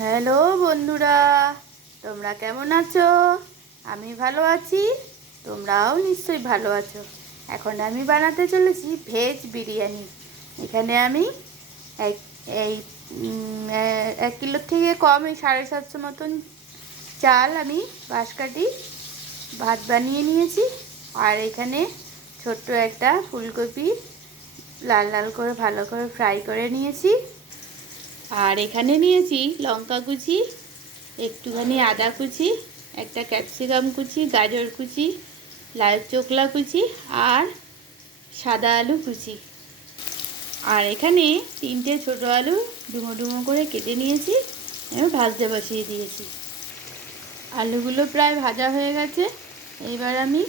Hello বন্ধুরা, তোমরা কেমন আছো? আমি ভালো আছি, তোমরাও নিশ্চয়ই ভালো আছো। এখন আমি বানাতে চলেছি ভেজ বিরিয়ানি। এখানে আমি এক এই 1 কিলোর থেকে কম, এই 750 মতন চাল আমি বাঁশকাঠি ভাত বানিয়ে নিয়েছি। আর এখানে ছোট্ট একটা ফুলকপি লাল লাল করে ভালো করে ফ্রাই করে নিয়েছি। আর এখানে নিয়েছি লঙ্কা কুচি, একটুখানি আদা কুচি, একটা ক্যাপসিকাম কুচি, গাজর কুচি, লাল চোকলা কুচি আর সাদা আলু কুচি। আর এখানে 3টে ছোটো আলু ডুমো ডুমো করে কেটে নিয়েছি, আমি ভাজতে বসিয়ে দিয়েছি। আলুগুলো প্রায় ভাজা হয়ে গেছে। এবার আমি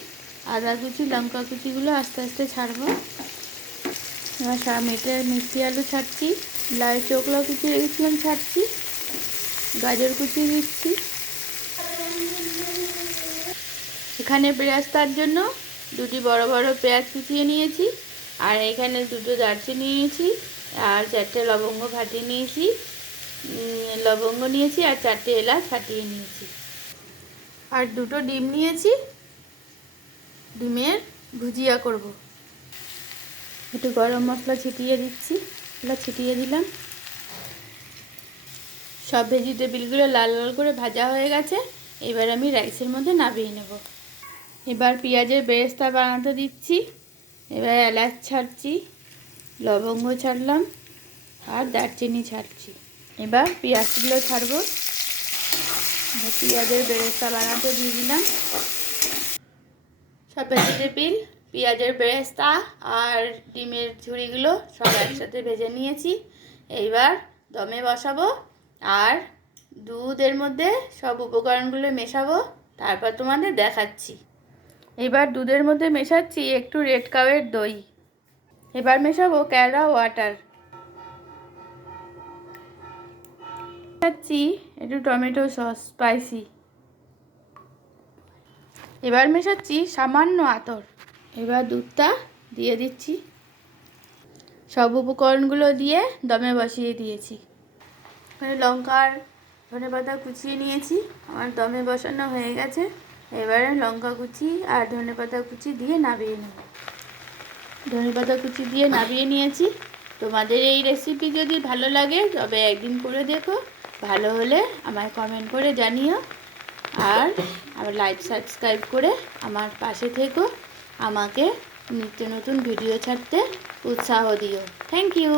আদা কুচি লঙ্কা কুচিগুলো আস্তে আস্তে ছাড়বো। এবার মিষ্টি আলু ছাড়ছি, লাল চোকলা কুচি রেখেছিলাম ছাড়ছি, গাজর কুচি দিচ্ছি। এখানে বেরেস্তার জন্য 2টি বড় বড় পেঁয়াজ কুচিয়ে নিয়েছি। আর এখানে 2টো দারচিনি নিয়েছি, আর 4টে লবঙ্গ ফাটিয়ে নিয়েছি, আর 4টে এলাচ ফাটিয়ে নিয়েছি। আর 2টো ডিম নিয়েছি, ডিমের ভুজিয়া করব। একটু গরম মশলা ছিটিয়ে দিচ্ছি, ছিটিয়ে দিলাম। সব ভেজিটেবিলগুলো লাল লাল করে ভাজা হয়ে গেছে। এবার আমি রাইসের মধ্যে নামিয়ে নেব। এবার পেঁয়াজের বেরেস্তা বানাতে দিচ্ছি। এবার এলাচ ছাড়ছি, লবঙ্গ ছাড়লাম আর দারচিনি ছাড়ছি। এবার পেঁয়াজগুলো ছাড়বো। পেঁয়াজের বেরেস্তা বানাতে দিয়ে দিলাম। সব ভেজিটেবিল, পেঁয়াজের বেরেস্তা আর ডিমের ঝুড়িগুলো সব একসাথে ভেজে নিয়েছি। এইবার দমে বসাবো আর দুধের মধ্যে সব উপকরণগুলো মেশাবো, তারপর তোমাদের দেখাচ্ছি। এবার দুধের মধ্যে মেশাচ্ছি একটু রেড কাউয়ের দই। এবার মেশাবো কেওড়া ওয়াটার, মেশাচ্ছি একটু টমেটো সস স্পাইসি। এবার মেশাচ্ছি সামান্য আতর। এবার দুধটা দিয়ে দিচ্ছি। সব উপকরণগুলো দিয়ে দমে বসিয়ে দিয়েছি। এখানে লঙ্কার ধনেপাতা কুচিয়ে নিয়েছি, আমার দমে বসানো হয়ে গেছে। এবারে লঙ্কা কুচি আর ধনেপাতা কুচি দিয়ে নামিয়ে নেব। ধনেপাতা কুচি দিয়ে নামিয়ে নিয়েছি। তোমাদের এই রেসিপি যদি ভালো লাগে তবে একদিন করে দেখো, ভালো হলে আমায় কমেন্ট করে জানিও। আর আমার লাইক সাবস্ক্রাইব করে আমার পাশে থেকো, আমাকে নিত্য নতুন ভিডিও ছাড়তে উৎসাহ দিও। Thank you.